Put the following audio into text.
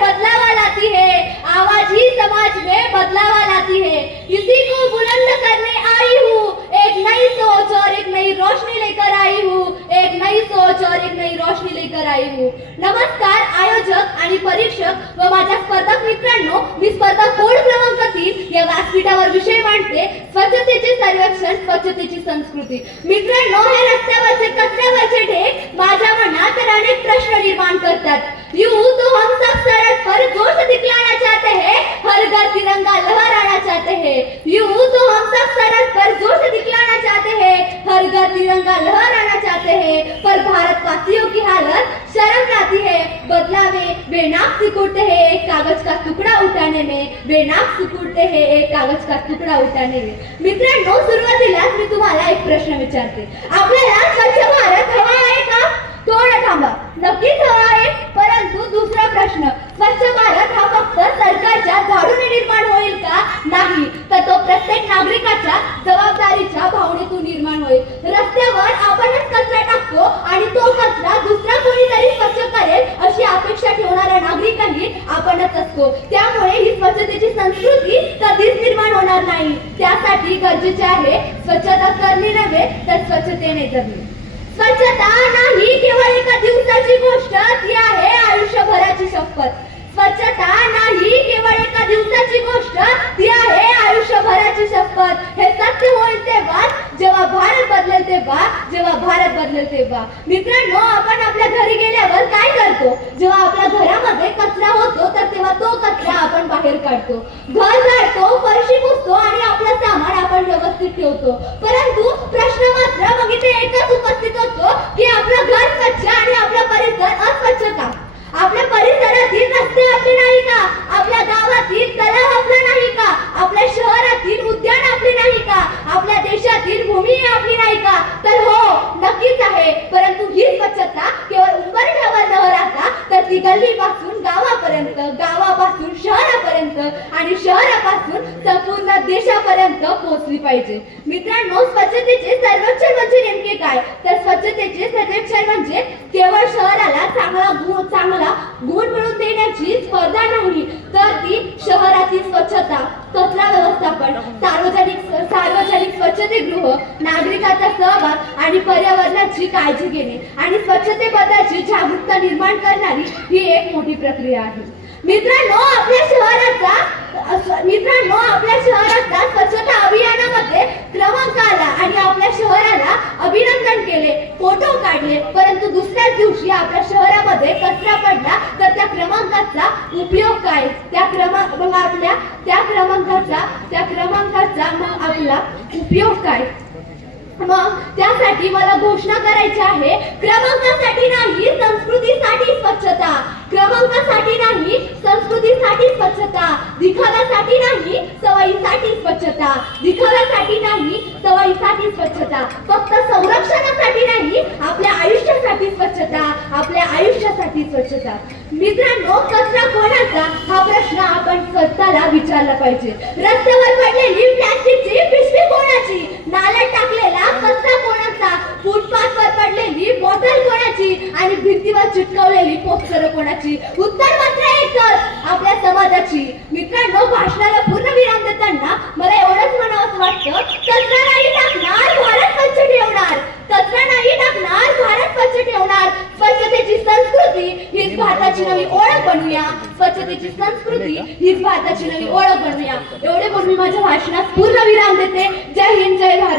बदलावा लाती है, आवाज ही समाज में बदलावा लाती है। इसी को बुलंद करने आई हूँ, एक नई सोच और एक नई रोशनी लेकर आई हूँ, एक नई सोच और एक नई रोशनी लेकर आई हूँ। नमस्कार आयोजक आणि परीक्षक व माझ्या स्पर्धक मित्रांनो, मी स्पर्धा कोड क्रमांक 3 या व्यासपीठावर विषय मांडते, स्वच्छतेचे सर्वेक्षण, स्वच्छतेची संस्कृती। मित्रांनो, हे रस्त्यावरचे कचऱ्यावरचे ढेक माझ्या मनात अनेक प्रश्न निर्माण करतात। यूं तो हम सब सड़क पर जोश दिखलाना चाहते हैं, हर घर तिरंगा लहराना चाहते हैं। यूं तो हम सब सड़क पर जोश दिखलाना चाहते हैं, हर घर तिरंगा लहराना चाहते हैं, पर भारतवासियों की हालत शर्म लाती है। बदलावे बेनाक सिकुड़ते हैं एक कागज का टुकड़ा उठाने में, बेनाक सिकुड़ते हैं एक कागज का टुकड़ा उठाने में। मित्रांनो, सुरुवातीलाच मी तुम्हाला एक प्रश्न विचारते, आपल्याला स्वच्छ भारत हवा आहे का? थोडं थांबा, नक्कीच हवा आहे, परंतु दुसरा प्रश्न, स्वच्छ भारत हा फक्त सरकारच्या झाडूने निर्माण होईल का? नाही, तर तो प्रत्येक नागरिकाच्या जबाबदारीच्या भावनेतून निर्माण होईल। रस्त्यावर आपणच कचरा टाकतो आणि तो कचरा दुसरा कोणीतरी स्वच्छ करेल अशी अपेक्षा ठेवणारा नागरिकही आपणच असतो। त्यामुळे ही स्वच्छतेची संस्कृती कधीच निर्माण होणार नाही। त्यासाठी गरजेचे आहे स्वच्छता करणे नव्हे तर स्वच्छतेने जगणे। स्वच्छता नाही केवळ एका दिवसाची गोष्ट, ती आहे आयुष्यभराची शपथ। स्वच्छता नाही केवळ एका दिवसाची गोष्ट, ती आहे आयुष्यभराची शपथ। हे सत्य होईल तेव्हा जेव्हा भारत बदलेल तेव्हा, जेव्हा भारत बदलेल तेव्हा। मित्रांनो, आपण आपल्या घरी गेल्यावर काय करतो? जेव्हा आपल्या घरामध्ये कचरा होतो तर तेव्हा तो कचरा आपण बाहेर काढतो, घर झाडतो, फरशी पुसतो आणि आपलं सामान आपण व्यवस्थित ठेवतो। परंतु प्रश्न मात्र मग इथे एकच उपस्थित होतो की आपलं घर स्वच्छ आणि आपला परिसर अस्वच्छ का? आपल्या परिसरातील रस्ते आपले नाही का? आपल्या गावातील तलाव आपला नाही का? आपल्या शहरातील उद्यान आपले नाही का? आपल्या देशातील भूमी आपली नाही का? तर हो, नक्कीच आहे, परंतु ही स्वच्छता केवळ उंबरठ्यावर न राहता तर ती गल्लीपासून गावापर्यंत, गावापासून शहरापर्यंत आणि शहरापासून संपूर्ण देशापर्यंत पोहोचली पाहिजे। मित्रांनो, स्वच्छतेचे सर्वेक्षण म्हणजे नेमके काय? तर स्वच्छतेचे सर्वेक्षण म्हणजे केवळ शहराला चांगला गुण मिळवून देण्याची स्पर्धा नाही, तर ती शहरातील स्वच्छता, कचरा व्यवस्थापन, सार्वजनिक स्वच्छतेगृह, नागरिकांचा सहभाग आणि पर्यावरणाची काळजी घेणे आणि स्वच्छतेबद्दलची जागरूकता निर्माण करणारी ही एक मोठी प्रक्रिया आहे। मित्रांनो, आपल्या शहराचा स्वच्छता अभियानामध्ये क्रमांक आला आणि आपल्या शहराला अभिनंदन केले, फोटो काढले, परंतु दुसऱ्याच दिवशी आपल्या शहरामध्ये कचरा पडला तर त्या क्रमांकाचा उपयोग काय? त्या क्रमांकाचा मग आपला उपयोग काय? मग त्यासाठी मला घोषणा करायची आहे, क्रमांकासाठी नाही संस्कृतीसाठी स्वच्छता, क्रमांकासाठी नाही संस्कृतीसाठी स्वच्छता, दिखाव्यासाठी नाही सवयीसाठी स्वच्छता, दिखाव्यासाठी नाही सवयीसाठी स्वच्छता, फक्त संरक्षणासाठी नाही आपल्या आयुष्यासाठी स्वच्छता, आपल्या आयुष्यासाठी स्वच्छता। मित्रांनो, कचरा कोणाचा हा प्रश्न आपण स्वतःला विचारला पाहिजे। रस्त्यावर पडलेली प्लास्टिकची पिशवी कोणाची? नाल्यात टाकलेला कचरा कोणाचा? फुटपाथवर पडलेली बॉटल कोणाची? आणि भिंतीवर चिटकवलेली पोस्टर कोणाची? उत्तर मात्र एकच, आपल्या समाजाची। मित्रांनो, भाषणाला पूर्ण विराम देताना मला एवढंच म्हणावंसं वाटतं, कचरा नाही टाकणार भारत स्वच्छ ठेवणार, कचरा नाही टाकणार भारत स्वच्छ ठेवणार। स्वच्छतेची संस्कृती हीच भारताची नवी ओळख बनवूया, स्वच्छतेची संस्कृती हीच भारताची नवी ओळख बनवूया। एवढे बोलून मी माझ्या भाषणात पूर्ण विराम देते। जय हिंद, जय भारत।